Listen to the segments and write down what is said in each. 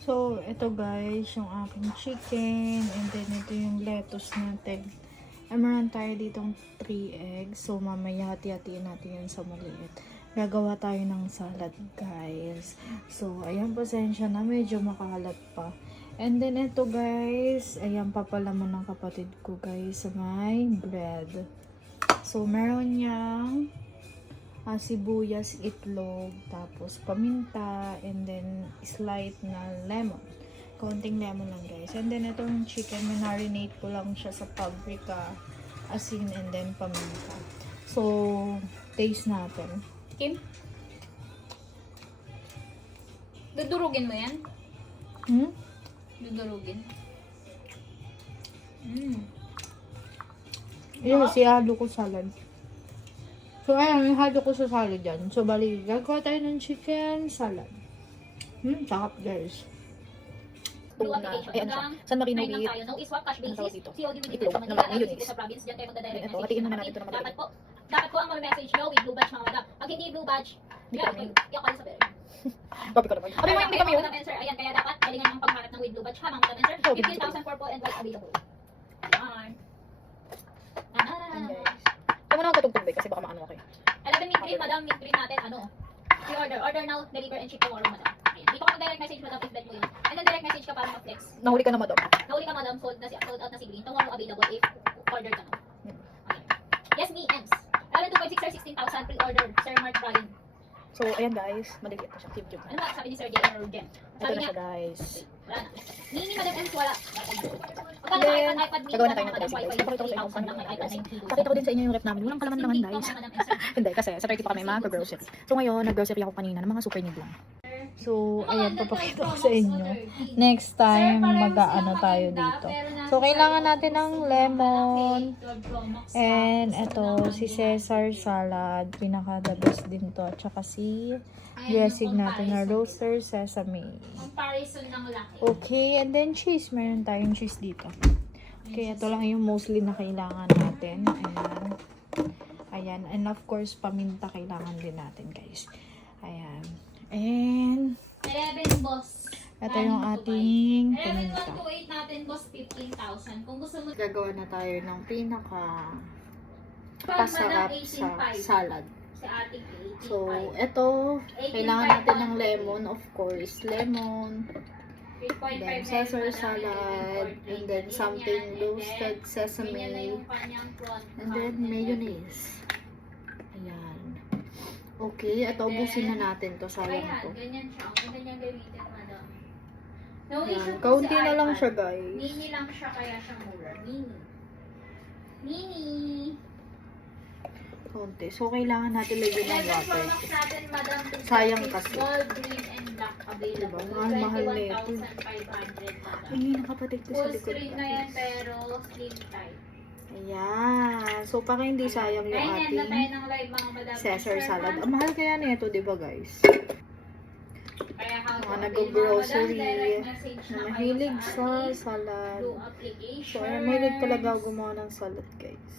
So, ito guys, yung aking chicken. And then, ito yung lettuce natin. Ay, meron tayo ditong 3 eggs. So, mamaya hati-hatiin natin yan sa maliit. Gagawa tayo ng salad guys. So, ayan, pasensya na. Medyo makalat pa. And then, ito guys. Ayan, papalaman ng kapatid ko guys sa may bread. So, meron niyang sibuyas, itlog, tapos paminta, and then slight na lemon. Konting lemon lang guys. And then itong chicken, marinate ko lang siya sa paprika, asin, and then paminta. So, taste natin. Kim? Dudurugin mo yan? Dudurugin. Yun, sihalo ko salad. So, ayan, may halo ko sa salad dyan. So, bali, gagawa tayo ng chicken salad. Sarap, guys. Blue Una, application. ayan siya. San Marino Try lang with tayo. No iswap, cash ano tawag basis. dito? COD with Itlog sa na Manila. mayonnaise. Sa province, dyan kayo magda-direct Ito, message. hatiin naman natin ito na Dapat madali. po, ang message nyo with blue badge mga madam. Pag hindi blue badge, Hindi iyak kami. kayo sa pera. Copy ko naman. Abi, hindi kami yun. Madam answer. Ayan, kaya dapat galingan ng paghanap ng with blue badge ha mga madam answer. So, 15,000 for po and white available. Ayan. Ayan, guys. Huwag mo na akong katugtog, kasi baka maano ako eh. 11 mint green, madam. Mint green natin, ano? Pre-order. Order now, deliver and ship tomorrow, madam. Ayan. Dito ka mag-direct message, madam, if bet mo yun. And then direct message ka para ma-flex. Nahuli ka na madam. Nahuli ka, madam, sold out na si green. Tomorrow available if order ka na. Okay. Yes, me, Ems. 11,256 sir, 16,000 pre-order. Sir Mark Brian. So, ayan guys. Madali ito siya. Cube. Ano ba sabi ni Sir J.R. Jen? Ito Sabi na niya, siya guys. wala na. Nini, madam, Ems, wala. And then, iPad mini, gagawa na tayo ng madam, pricing guys. Wi-Fi, Papakita ko sa inyo kung 3,000 lang, paano may iPad 90. Pakita ko din sa inyo yung rep namin. Walang kalaman naman Hindi guys. pa, madam, Ems, sir. Hindi, kasi sa 30 pa kami mag-grocery. So ngayon, nag-grocery ako kanina ng mga super need lang. So, ayan, papakita ko sa inyo. Next time, mag-ano tayo dito. So, kailangan natin ng lemon. And, ito, si Cesar salad. Pinaka-the best din to. At saka si dressing natin na roaster sesame. Comparison ng laki. Okay, and then cheese. Meron tayong cheese dito. Okay, ito lang yung mostly na kailangan natin. And, ayan. And of course, paminta kailangan din natin, guys. Ayan. And, 11, boss. ito yung ating 11, paminta. 128 natin, boss, 15,000. Kung gusto mo, Gagawa na tayo ng pinaka pag pasarap madam, sa 18,500. salad. Sa ating 18,500. So, ito, kailangan natin ng lemon, of course. Lemon, 3.5 then Caesar salad, and then something roasted sesame, Ganyan na yung kanyang front. and then mayonnaise. Ayan. Okay, at ubusin na natin to. Sayang Ayan, to. ganyan siya. Ang ganda niyang gamitin, madam. No Ayan. issue po Kaunti sa na lang iPad. siya, guys. Mini lang siya, kaya siya mura. Mini. Mini. Kaunti. So, kailangan natin lagyan ng 11 water. Pro Max natin, madam. Sayang kasi. Gold, green, and black available. Diba? Mahal na ito. 21,500, madam. Ay, nakapatid ko sa Full likod. screen na yan, pero slim type. Ayan. So, para hindi sayang yung Ayun, end na tayo ating ng live, mga madam. Caesar salad. Ang mahal kaya nito, di ba guys? Kaya how to Mga avail, nag-grocery, mga madam, direct message na na mahilig kayo sa ating salad. Blue application. So, ayan, mahilig talaga ako gumawa ng salad, guys.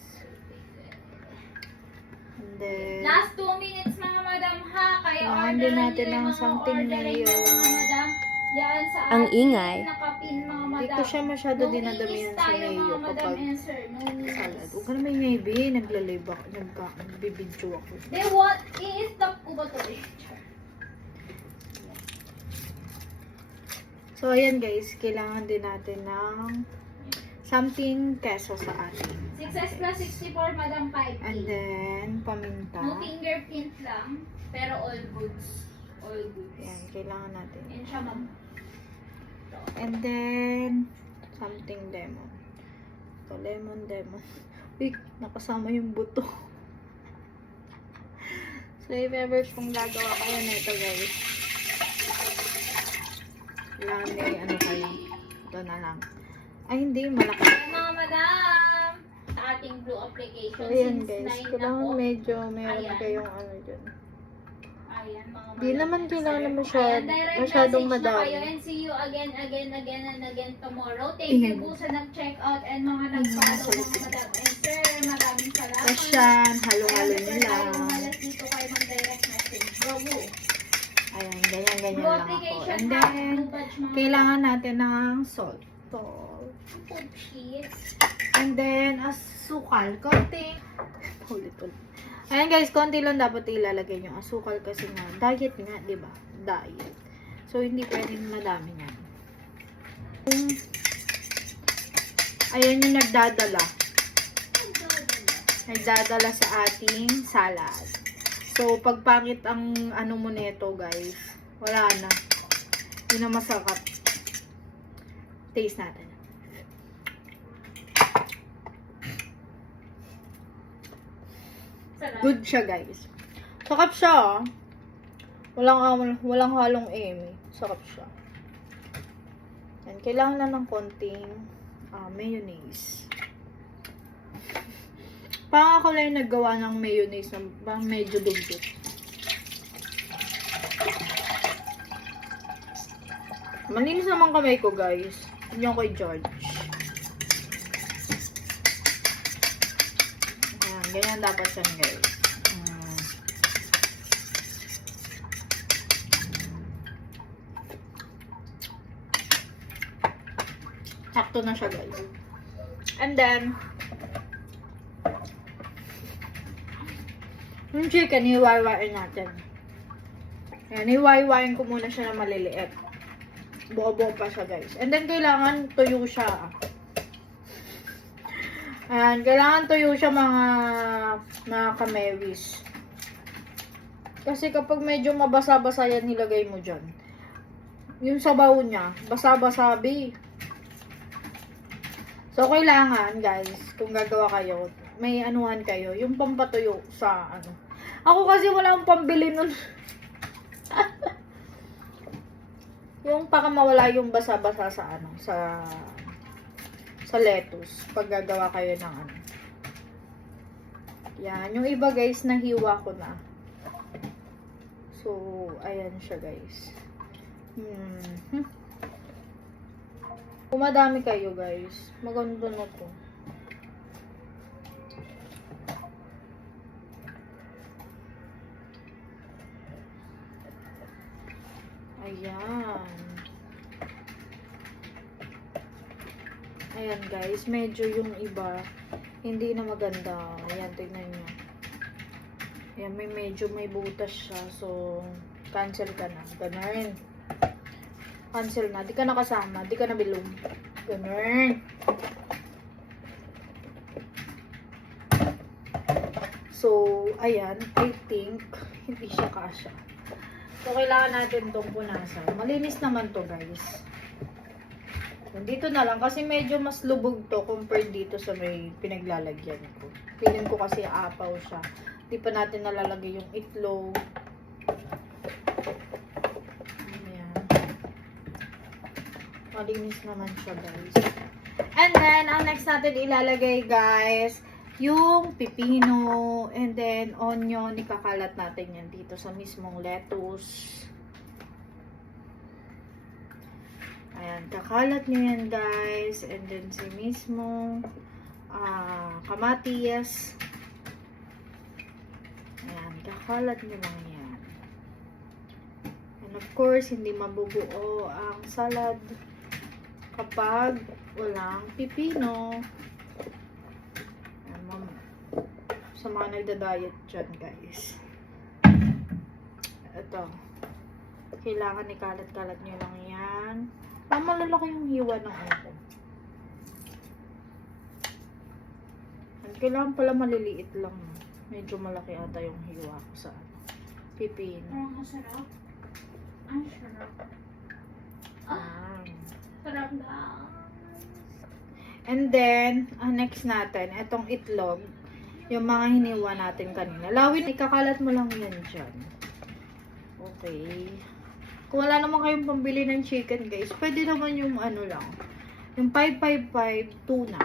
And then, Last 2 minutes mga madam ha. Kaya Kailangan order din natin nyo ng yung mga something ordering mayo. na mga madam. Yan sa Ang ating ingay. nakapin mga hindi madam. ko siya masyado No dinadamihan inis sa tayo, mayo mga madam kapag answer. No inis. salad. Huwag ka na may maybe. Nagla-live ako. Nagbibidyo ako. Then what is the ubo to be? So, ayan guys. Kailangan din natin ng something keso sa atin. 6S plus 64 madam 5. And then, paminta. No fingerprint lang. Pero all goods. All goods. Ayan, kailangan natin. Yan siya ma'am. And then, something lemon. So, lemon. Uy, nakasama yung buto. So, if ever kung gagawa kayo nito, guys. Kailangan may ano kayo. Ito na lang. Ay, hindi. Malaki. Ayan, mga madam. Sa ating blue application. So, ayan since guys. 9 na Kailangan po. medyo meron Ayan. kayong ano dyan. Ayan, mga Di madam naman answer. kailangan Ayan, direct masyadong message na madami. kayo and see you again and again tomorrow. Thank Ayan. you po sa nag-check out and mga nag-follow mga madam answer. Maraming salamat. Yes, yan. Halo-halo And nyo before tayo lang. umalas dito kayo mag-direct message. Bravo. Ayan, ganyan-ganyan Blue lang ako. application And ha. then, Blue badge mga kailangan natin ng salt. food sheets. And then, asukal. Konti. Ulit-ulit. Ayan guys, konti lang dapat ilalagay yung asukal kasi nga, diet nga, di ba? Diet. So, hindi pwedeng madami yan. Ayan yung nagdadala. Nagdadala sa ating salad. So, pag pangit ang ano mo nito guys, wala na. Yun ang masarap. Taste natin. Sarap. Good siya guys. Sarap siya ah. Walang halong eme. Sarap siya. And kailangan lang ng konting mayonnaise. Parang ako lang yung naggawa ng mayonnaise na parang medyo dugyot. Malinis naman kamay ko guys. Hindi ako kay George. Ayan, ganyan dapat yan guys. Sakto na siya guys. And then, yung chicken, iwawain natin. Ayan, iwawain ko muna siya na maliliit. Buo-buo pa siya guys. And then, kailangan tuyo siya. Ayan, kailangan tuyo siya mga kamewis. Kasi kapag medyo mabasa-basa yan, nilagay mo dyan. Yung sabaw niya, basa-basabi. So, kailangan, guys, kung gagawa kayo, may anuhan kayo, yung pampatuyo sa, ano. Ako kasi wala akong pambili nun. Yung para mawala yung basa-basa sa, ano, sa lettuce, pag gagawa kayo ng, ano. Yan. Yung iba, guys, nahiwa ko na. So, ayan siya, guys. Kung madami kayo guys, maganda na to. Ayan. Ayan guys, medyo yung iba, hindi na maganda. Ayan, tignan nyo. Ayan, medyo may butas siya. So, cancel ka na. Ganun. Cancel na. Di ka nakasama. Di ka nabilong. Ganun. So, ayan. I think, hindi siya kasha. So, kailangan natin itong punasan. Malinis naman to guys. Dito na lang. Kasi medyo mas lubog to compared dito sa may pinaglalagyan ko. Feeling ko kasi apaw siya. Di pa natin nalalagay yung itlog. Malinis naman siya guys. And then, ang next natin ilalagay guys, yung pipino, and then onion, ikakalat natin yan dito sa mismong lettuce. Ayan, kakalat nyo yan guys, and then si mismong kamatis. Ayan, kakalat nyo lang yan. And of course, hindi mabubuo ang salad kapag walang pipino. Sa mga nagda-diet dyan guys, ito, kailangan ikalat-kalat nyo lang yan. Malalaki yung hiwa ng ano. At kailangan pala maliliit lang. Medyo malaki ata yung hiwa ko sa pipino. Ang masarap. Ang sarap. Sarap na. And then, ang next natin, itong itlog, yung mga hiniwa natin kanina. Lawin, ikakalat mo lang yan dyan. Okay. Kung wala naman kayong pambili ng chicken, guys, pwede naman yung ano lang, yung 555 tuna.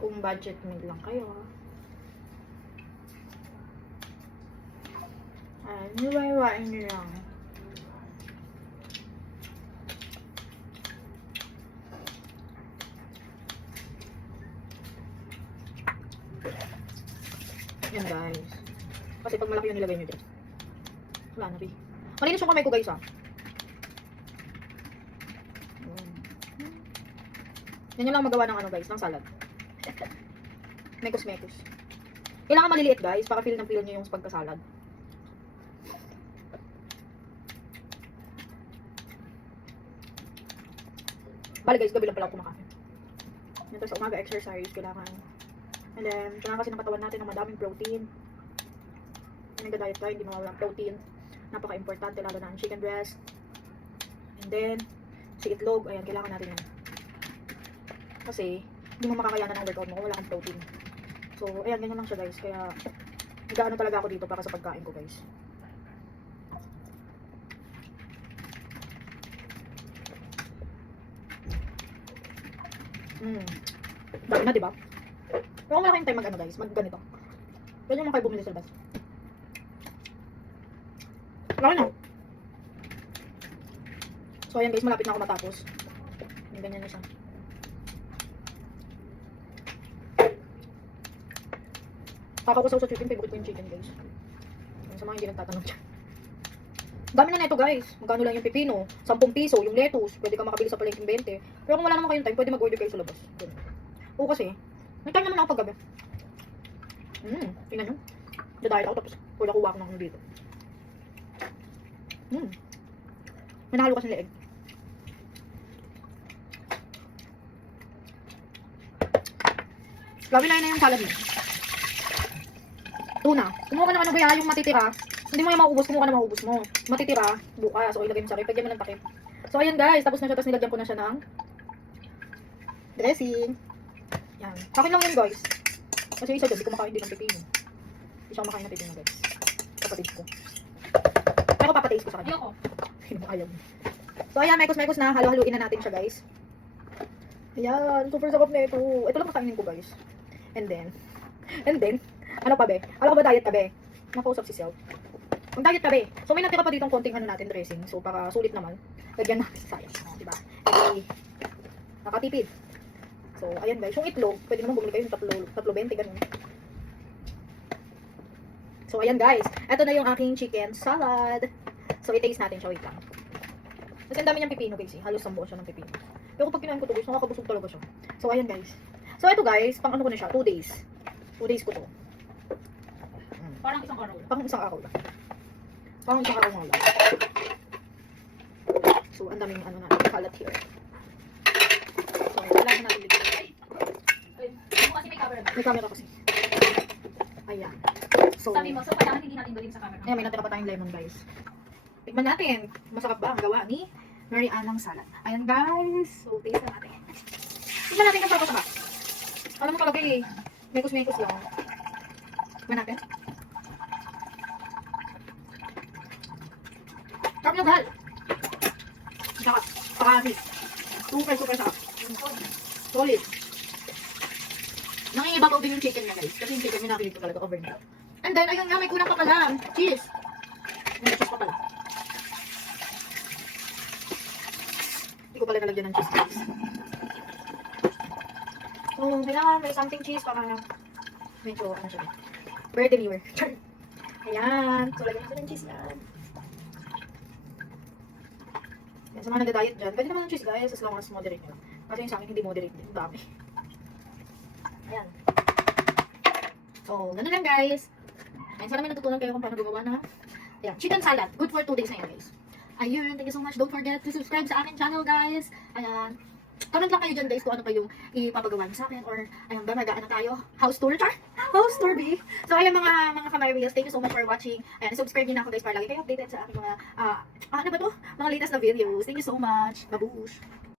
Kung budget meal lang kayo, ha. Niwain nyo lang. Yan guys. Kasi pag malaki yung nilagay nyo dyan. Wala na, Malinis yung kamay ko guys Yan yung lang magawa ng ano guys, ng salad. Mekos-mekos. Kailangan maliliit guys, para feel ng feel nyo yung pagkasalad. Bali guys, gabi lang pala ako kumakain. Ito sa umaga exercise, kailangan. And then, kailangan kasi ng katawan natin ng madaming protein. Kung nagda-diet ka, hindi mawawala ang protein. Napaka-importante, lalo na ang chicken breast. And then, si itlog, ayan, kailangan natin yan. Kasi, hindi mo makakayanan ng workout mo kung wala kang protein. So, ayan, ganyan lang siya guys. Kaya, nag-ano talaga ako dito para sa pagkain ko guys. Dami na, diba? Pero kung wala kayong time mag-ano guys, mag-ganito. Pwede naman kayo bumili sa labas. Laki na. So, ayan guys, malapit na ako matapos. Ganyan na siya. Kakakusaw sa chicken, favorite ko yung chicken guys. Sa mga hindi nagtatanong dyan. Dami na neto guys. Magkano lang yung pipino? 10 piso. Yung lettuce, pwede ka makabili sa palengking 20. Pero kung wala naman kayong time, pwede mag-order kayo sa labas. Ganun. Oo kasi, may time naman ako paggabi. Tingnan nyo. Dadayat ako tapos wala kuha ako ng dito. May nahalo kasi leeg. Grabe na yung salad mo. Tuna. Kumuha ka ng ano kaya yung matitira. Hindi mo yung maubos, kumuha ka na maubos mo. Matitira, bukas, o ilagay mo sa ref, pagyan mo ng takip. So ayan guys, tapos na siya, tapos nilagyan ko na siya ng dressing. Yan. Akin lang yun guys. Kasi isa dyan, di ko makain din ng pipino. Hindi siya makain ng pipino guys. Kapatid ko. Pero papataste ko sa kanya. Ayoko. Ayaw. So ayan, mekos-mekos na, halo-haluin na natin siya guys. Ayan, super sarap na ito. Ito lang makainin ko guys. And then, ano pa be? Alam ko ba diet ka be? Nakausap si Self. Kung diet ka be, so may natira pa ditong konting ano natin dressing. So para sulit naman, lagyan natin sayang. Diba? Okay. Nakatipid. So ayan guys, yung itlog, pwede naman bumili kayo yung 3.20 ganun. So ayan guys, eto na yung aking chicken salad. So i-taste natin siya, wait lang. Kasi ang dami niyang pipino guys, halos sambuo siya ng pipino. Pero kapag kinain ko to guys, nakakabusog talaga siya. So ayan guys. So ito guys, pang ano ko na siya, 2 days. 2 days ko to. Parang isang araw. Pang isang araw lang. Pang isang araw nga lang. So ang daming ano na, kalat here. So kailangan natin dito. Ay, kasi may camera. May camera kasi. Ayan. So, Sabi mo, so kailangan hindi natin gawin sa camera. ayan, may natira pa tayong lemon guys. Tikman natin. Masarap ba ang gawa ni Mary Annang salad? Ayan guys. So taste na natin. Tignan natin kung sarap ba. Alam mo talaga eh. Mekos-mekos lang. Tignan natin. Sarap na dahil. Sarap. Pakasi. Super sarap. Solid. Nangingibabaw din yung chicken niya guys. Kasi yung chicken niya nakilig ko talaga overnight. And then, ayun nga, may kulang pa pala. Cheese. May cheese pa pala. Hindi ko pala nalagyan ng cheese guys. So, kailangan may something cheese para medyo, ano siya, very deliver. Ayan. So, lagyan natin ng cheese yan. Yan, sa mga nagda-diet dyan, pwede naman ng cheese guys, as long as moderate nyo. Kasi yung sa akin, hindi moderate din. Dami. Ayan. So, ganun lang guys. Ayun, sana may natutunan kayo kung paano gumawa na. Ayan, chicken salad. Good for 2 days na yun guys. Ayun, thank you so much. Don't forget to subscribe sa aking channel guys. Ayan. Comment lang kayo dyan guys kung ano pa yung ipapagawa niyo sa akin. Or, ayun ba, mag-ano tayo? House tour, char? House tour, be? So, ayun mga kamarias, thank you so much for watching. Ayan, subscribe din ako guys para lagi kayo updated sa aking mga, ano ba to? Mga latest na videos. Thank you so much. Babush!